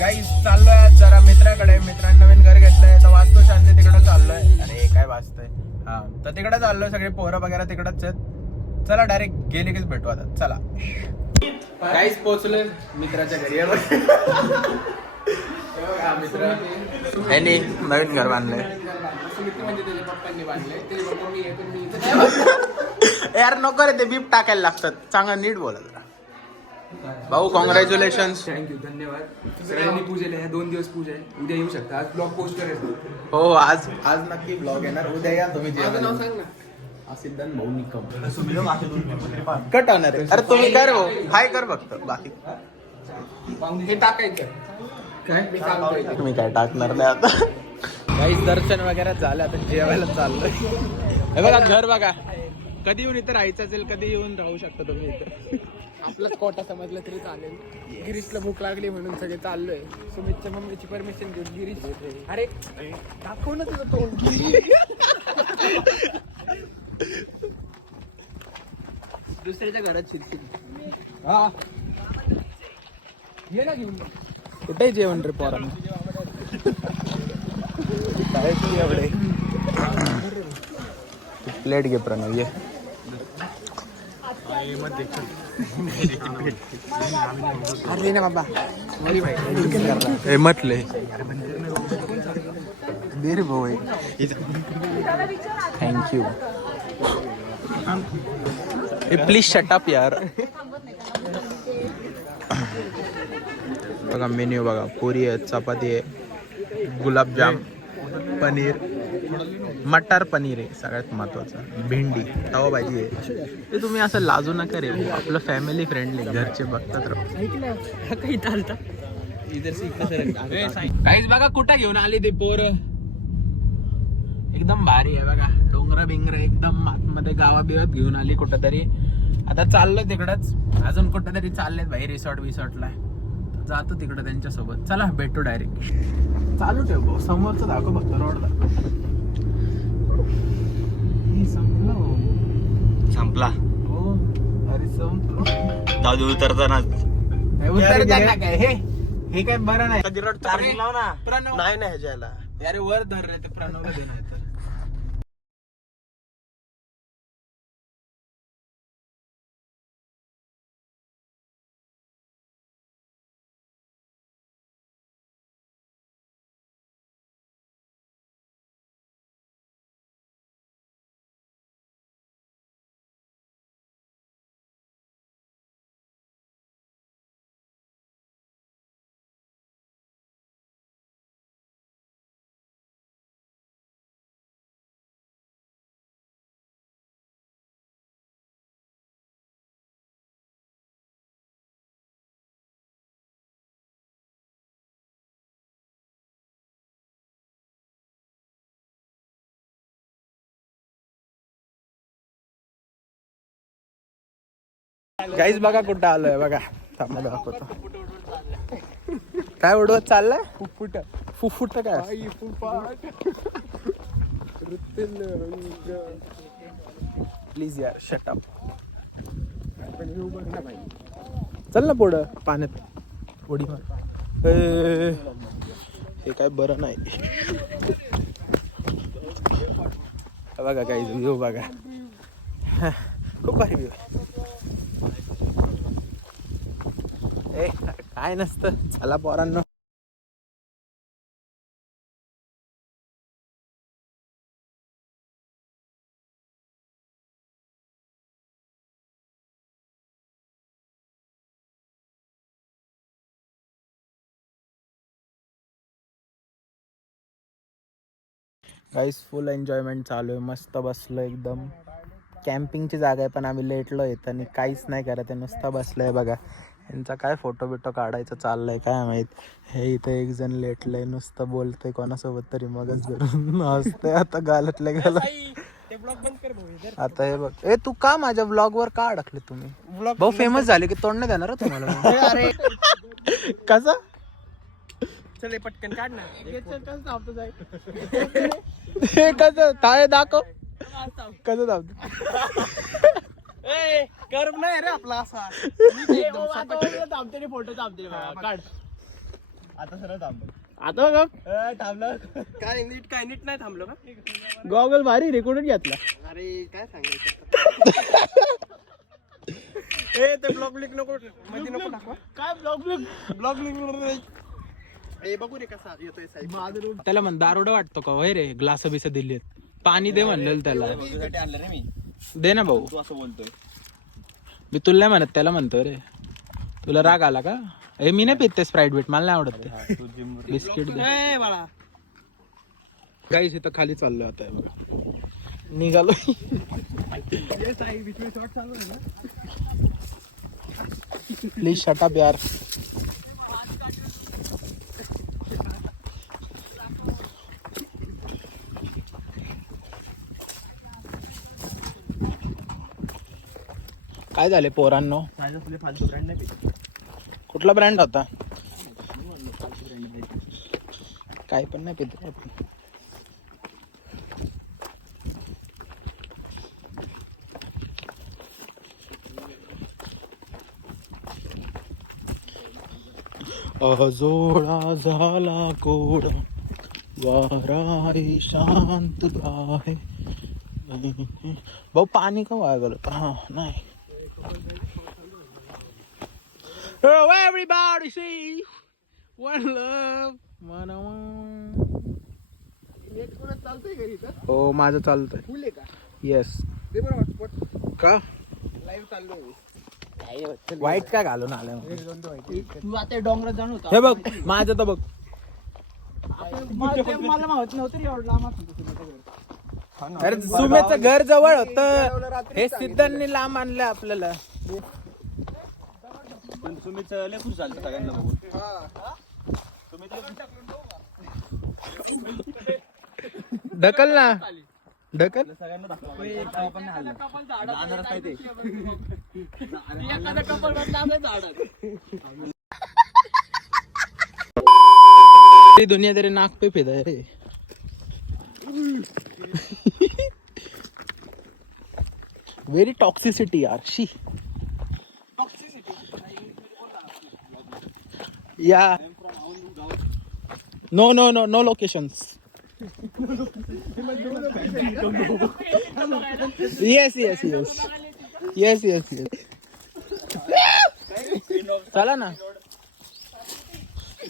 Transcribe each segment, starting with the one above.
गाईस चाललोय आज जरा मित्राकडे. मित्रांनी नवीन घर घेतलंय तर वास्तू शांती तिकडे चाललोय. अरे काय वाचतंय. हा तर तिकडे चाललोय. सगळे पोरं वगैरे तिकडच आहेत. चला डायरेक्ट गेले कीच भेटू आता. चला गाईस पोहोचलोय मित्राच्या घरी. मित्र यांनी नवीन घर बांधलंय. यार नको रे ते बीप टाकायला लागतात. चांगलं नीट बोला जरा. भाऊ कॉंग्रॅच्युलेशन. थँक्यू धन्यवाद. सगळ्यांनी पूजेला ह्या 2 दिवस पूजा आहे. उद्या येऊ शकता. आज ब्लॉग पोस्ट करायचं. हो आज नक्की ब्लॉग येणार. उद्या या तुम्ही. जेवण सांग ना. आसिद्धान भाऊ निकम कट होणार आहे. अरे तुम्ही कर हो हाय कर फक्त बाकी हे टाकायचं काय मी सांगतोय. तुम्ही काय टाकणार नाही आता. काहीच दर्शन वगैरे झालं. आता जेवायला चाललोय. हे बघा घर बघा. कधी येऊन इथं राहायचं असेल कधी येऊन राहू शकता तुम्ही इथं. आपलाच कोटा समजलं तरी चालेल. गिरीशला भूक लागली म्हणून सगळे चाललोय. सुमितच्या मम्मीची परमिशन घेऊन गिरीश अरे दाखव ना तुझं तोंड. दुसऱ्याच्या घरात शिरशील. हा ये ना घेऊन. कुठे जेवण रे पोरांना. एवढे प्लेट घे प्रणव ये. अरे ना बाबा हे म्हटले देर भाऊ. थँक्यू. प्लीज शटअप यार. बघा मेन्यू बघा. पुरी आहे, चपाती आहे, गुलाबजाम, पनीर, मटर पनीर आहे सगळ्यात महत्वाचं, भेंडी, तवा भाजी आहे. ते तुम्ही असं लाजू नका रे. आपलं फॅमिली फ्रेंडली घरचे बघतात राहू. काहीच बघा कुठं घेऊन आली ते पोर. एकदम भारी आहे बघा. डोंगर बिंगर एकदम आतमध्ये गावाबिवात घेऊन आली कुठंतरी. आता चाललोय तिकडच. अजून कुठंतरी चाललेत भाई रिसॉर्टला. जातो तिकडं त्यांच्यासोबत. चला भेटू डायरेक्ट. चालू ठेव भाऊ. समोरचं दाखव फक्त रोड दाखव. संपला हो अरे संपलं. दादू उतरताना उतरताना काय हे काय बरं नाही. कधी रोड चार्जिंग लाव ना. प्रणव नाही नाही ह्याच्याला. अरे वर धर रे. ते प्रणवला दे नाही तर. गाईज बघा कुठं आलोय बघा. थांबा दाखवतो. काय उडवत चाललंय. फुफुट काय. प्लीज यार शटअप. चल ना पुढं पाण्यात उडी मार. हे काय बरं नाही. बघा गाईज व्ह्यू बघा. खूप भारी व्ह्यू. काय नसतं. चला पोरांनो. गाईस फुल एन्जॉयमेंट चालू आहे. मस्त बसलो एकदम. कॅम्पिंगची जागा आहे पण आम्ही लेटलो येत आणि काहीच नाही करत आहे. नुसतं बसलंय बघा. यांचा काय फोटो बिटो काढायचं चाललंय काय माहित. हे इथं एक जण लेटलंय नुसतं बोलतंय कोणासोबत तरी मगच धरून हसतंय. आता गालतले गेला. आता हे बघ. तू का माझ्या ब्लॉग वर का अडकले तुम्ही. भाऊ फेमस झाले की तोंड नाही देणार तुम्हाला. कसं चल पटकन काढ ना. हे कसं ताळे दाखव. कसं धावतो. कर्म नाही रे आपला असा. थांबते फोटो थांबते काढ. आता सरळ थांब. आता बघ थांबलं. काय नीट नाही थांबलो का? गॉगल भारी रेकॉर्ड घेतला. अरे काय सांगायचं ए ते ब्लॉग लिंक नको मध्ये नको टाकवा. काय ब्लॉग लिंक ए बघू रे कसा येतोय साहेब. त्याला म्हण दारोडा वाटतो का होय रे, ग्लास बिस दिलेत, पाणी दे म्हणलेलं त्याला. तुझ्यासाठी आणलं रे मी. दे ना भाऊ. तू असं बोलतोय. मी तुला नाही म्हणत, त्याला म्हणतो रे. तुला राग आला का? हे मी नाही पिते स्प्राईट बीट, मला नाही आवडत ते. बिस्किट दे. ए बाळा गाईस इथं खाली चाललोय आता हे बघा. निघालो. ये साई बीच में शॉट चालू है ना. प्लीज शट अप यार. काय झाले पोरांनो? माझ्यासले फालतू ब्रँड नाही पित. कुठला ब्रँड होता? काय पण नाही पित रे आपण. अजोळा झाला कोड वाराही शांत आहे. भाऊ पाणी का वाया गेलं? हा नाही. Oh, everybody see one love, one net कोणाच चालतंय घरी तर हो माझं चालतंय. फुल आहे का? येस. ते बरं हॉटस्पॉट का लाईव्ह चाललोय. वाईट काय घालून आलं? तू आता डोंगरात जाऊन होता. हे बघ माझं तर बघ. मला माहित नव्हतं रे एवढं लांब असतं तुझं घर. अरे सुमेचं घर जवळ होतं, हे सिद्धांनी लांब आणलं आपल्याला. पण सुमित लय खुश झालं सगळ्यांना बघून. ढकल ना, ढकल. सगळ्यांना दाखवा. पण नाही हल्ला. जाणारच नाही ते. एखादा कपल बदला आपल्या झाडात. दुनिया तेरे नाक पे फिदा है रे. वेरी टॉक्सिसिटी यार. शी या no no no no locations. Yes yes yes yes yes yes. चला ना.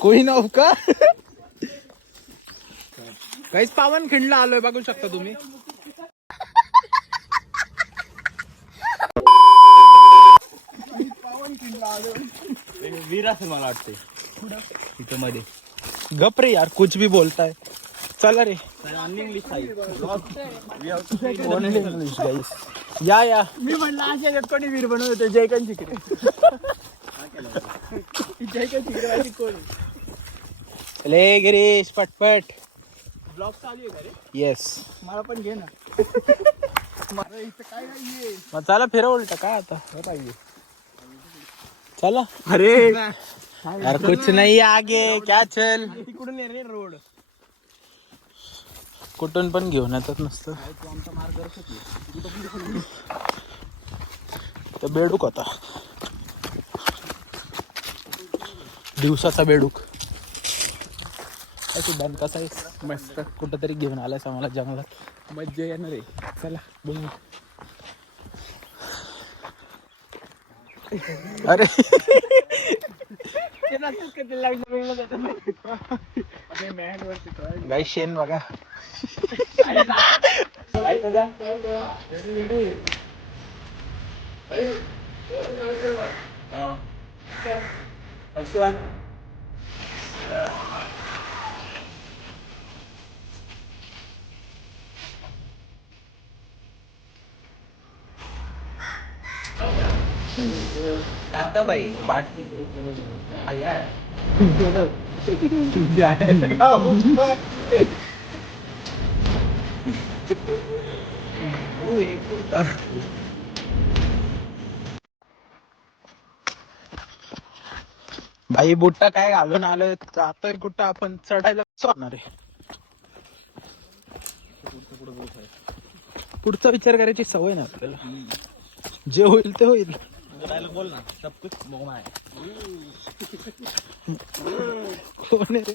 कोई नव का? काहीच पावनखिंडला आलोय, बघू शकता तुम्ही. वीर असेल मला वाटते इथं मध्ये. गप रे यार, कुछ भी बोलताय. चला रे. इंग्लिश ओनली इंग्लिश गाईस. या या. मी म्हणलं अशा कोणी वीर बनवत होते. जयकांत शिकरे. जयकांत शिकरे कोण? ले गिरीश पटपट. ब्लॉग चालू आहे का रे? येस. मला पण घे ना. मला इथं काय नाहीये. मग चला फिरव उलट काय आता. चला. अरे यार कुछ नहीं आगे क्या चल. तिकडून ये रे रोड. कुठून पण घेऊन येतात नसतं. तर बेडूक होता, दिवसाचा बेडूक. सिद्धांत कसा आहे? मस्त. कुठंतरी घेऊन आलायस आम्हाला जंगलात. मज्जा येणार रे. चला बोल. अरे गाई शेण बघा. भाई बाट भाई बुट्टा काय घालून आलोय, जातोय कुठं आपण, चढायला होणार आहे. पुढचा विचार करायची सवय नाही आपल्याला. जे होईल ते होईल. बोल ना, सब कुछ मोमा है. कोण आहे रे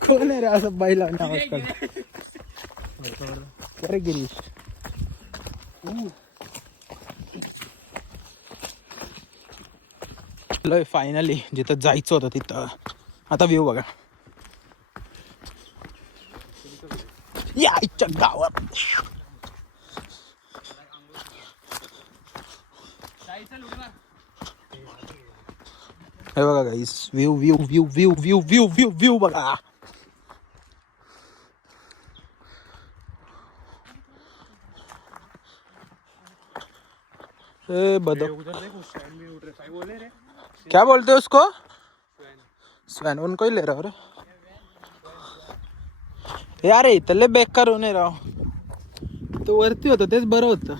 कोण आहे रे असं बैला आवाज करतो अरे गिरीश लय फायनली जिथं जायचं होतं तिथं आता व्ह्यू बघा यायच्या गावात हे बघा guys view view view view view view view view बघा ए बदो क्या बोलते हो उसको स्वैन उनको ही ले रहा हो रे यार इथले बेकार होणे राव तो वरती होतं तेच बरं होतं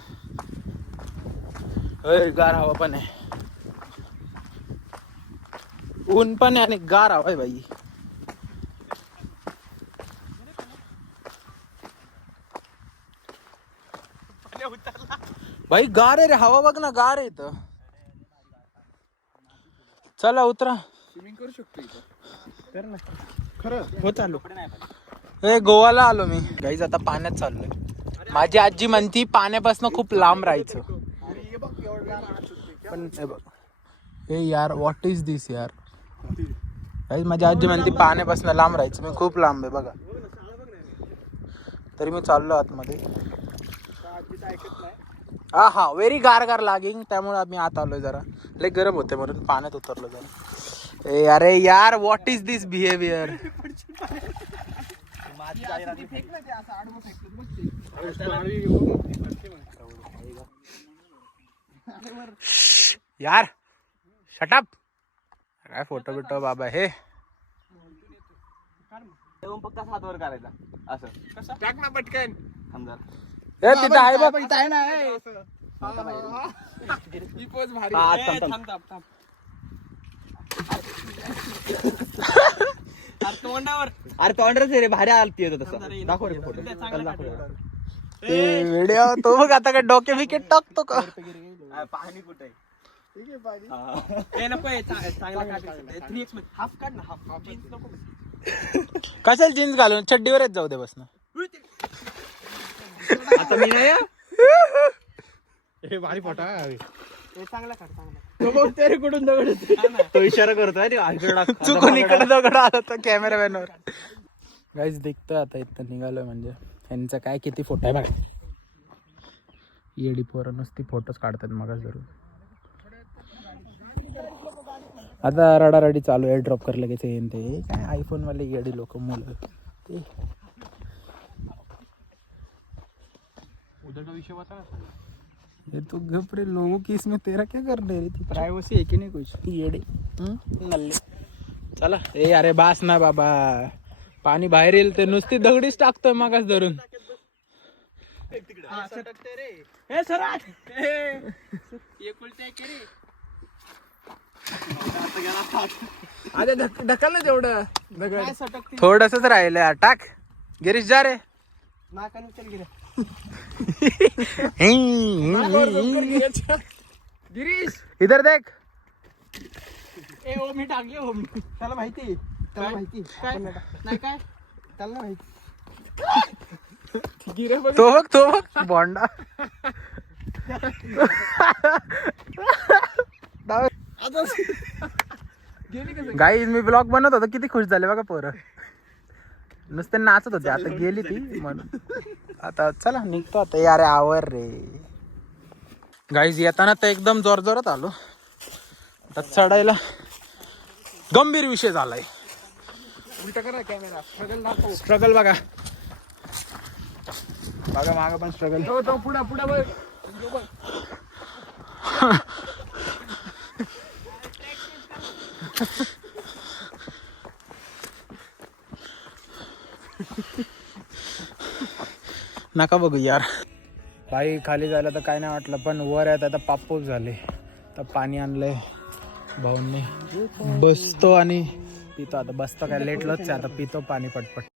गार हवा पण आहे ऊन पण आहे आणि गार हवा आहे बाई भाई गार आहे रे हवा बघ ना गार आहे इथं चला उतरा स्विमिंग करू शकतो इथं कर ना खरं हो चालू ए गोवाला आलो मी गाईज आता पाण्यात चाललोय माझी आजी म्हणती पाण्यापासून खूप लांब राहायचं पण हे बघ हे यार व्हॉट इज दिस यार गाईज माझी आजी म्हणती पाण्यापासून लांब राहायचं मी खूप लांब आहे बघा तरी मी चाललो आतमध्ये हा हा व्हेरी गार गार लागेल त्यामुळे आम्ही आत आलोय जरा लय गरम होते म्हणून पाण्यात उतरलो जरा ए अरे यार व्हॉट इज दिस बिहेवियर यार शटअप काय फोटो बिटो बाबा हे फक्त हातवर करायचा असं टाक ना पटकन समजा ए तिथं आहे बघ इथं आहे ना ही पोज भारी हा, आहे. थांब, थांब. थांब, थांब, थांब. अरे तोंडावर अरे तोंडच रे भारी आलती येतो तसं दाखव रे फोटो व्हिडिओ तो बघ आता काय डोके विकेट टाकतो का पाणी कुठे ए नको चांगला काढ 3x मध्ये हाफ काढ ना हाफ जीन्स नको कशाला जीन्स घालून चड्डीवरच जाऊ दे बस ना आता मी नाही हे भारी फोटो आहे चांगला काढ चांगला तो बघ तेरे कुठून दगड तो इशारा करतोय चुकून इकडे दगड आला तर कॅमेरामॅनवर गाईज दिखतोय आता इथं निघालोय म्हणजे यांचा काय किती फोटो आहे बघा येडी पोरं नुसती फोटोच काढतात मग जरूर आता रडारडी चालू आहे ड्रॉप कर लगेच येईन ते काय आयफोन वाले येडी लोक मुलं ते उधर का विषय बता ये तो घपरे लोगों की इसमें तेरा क्या कर रहे रे प्राइवेसी है कि नहीं कुछ येडे नल्ले चला ए अरे बास ना बाबा पाणी बाहेर येईल ते नुसती दगडीच टाकतोय मागास धरून हे सराट ये कुलते आहे रे अरे ढकल ना तेवढं दगड सटकते थोडसच राहिलंय टाक गिरीश जा रे नाकाने चल गिरे गिरीश इधर देख ए ओ मी टाकले हो मी त्याला माहिती काय नाही काय त्याला माहिती गिरे बघ तो बघ बॉन्डा गाईज मी ब्लॉग बनवत होतो किती खुश झाले बघा पोरं नुसते नाचत होते आता गेली ती म्हणून आता चला निघतो आता यार आवर रे गाईज येताना तर एकदम जोर जोरात आलो आता चढायला गंभीर विषय झालाय उलटा करा कॅमेरा स्ट्रगल दाखव स्ट्रगल बघा मागं पण स्ट्रगल तो पुढे बघ नका बघू यार पायी खाली जायला तर काय नाही वाटलं पण वर आहेत आता पापूस झाले तर पाणी आणलंय भाऊंनी बसतो आणि पितो आता बसतो काय लेटलोच आहे आता पितो पाणी पटपट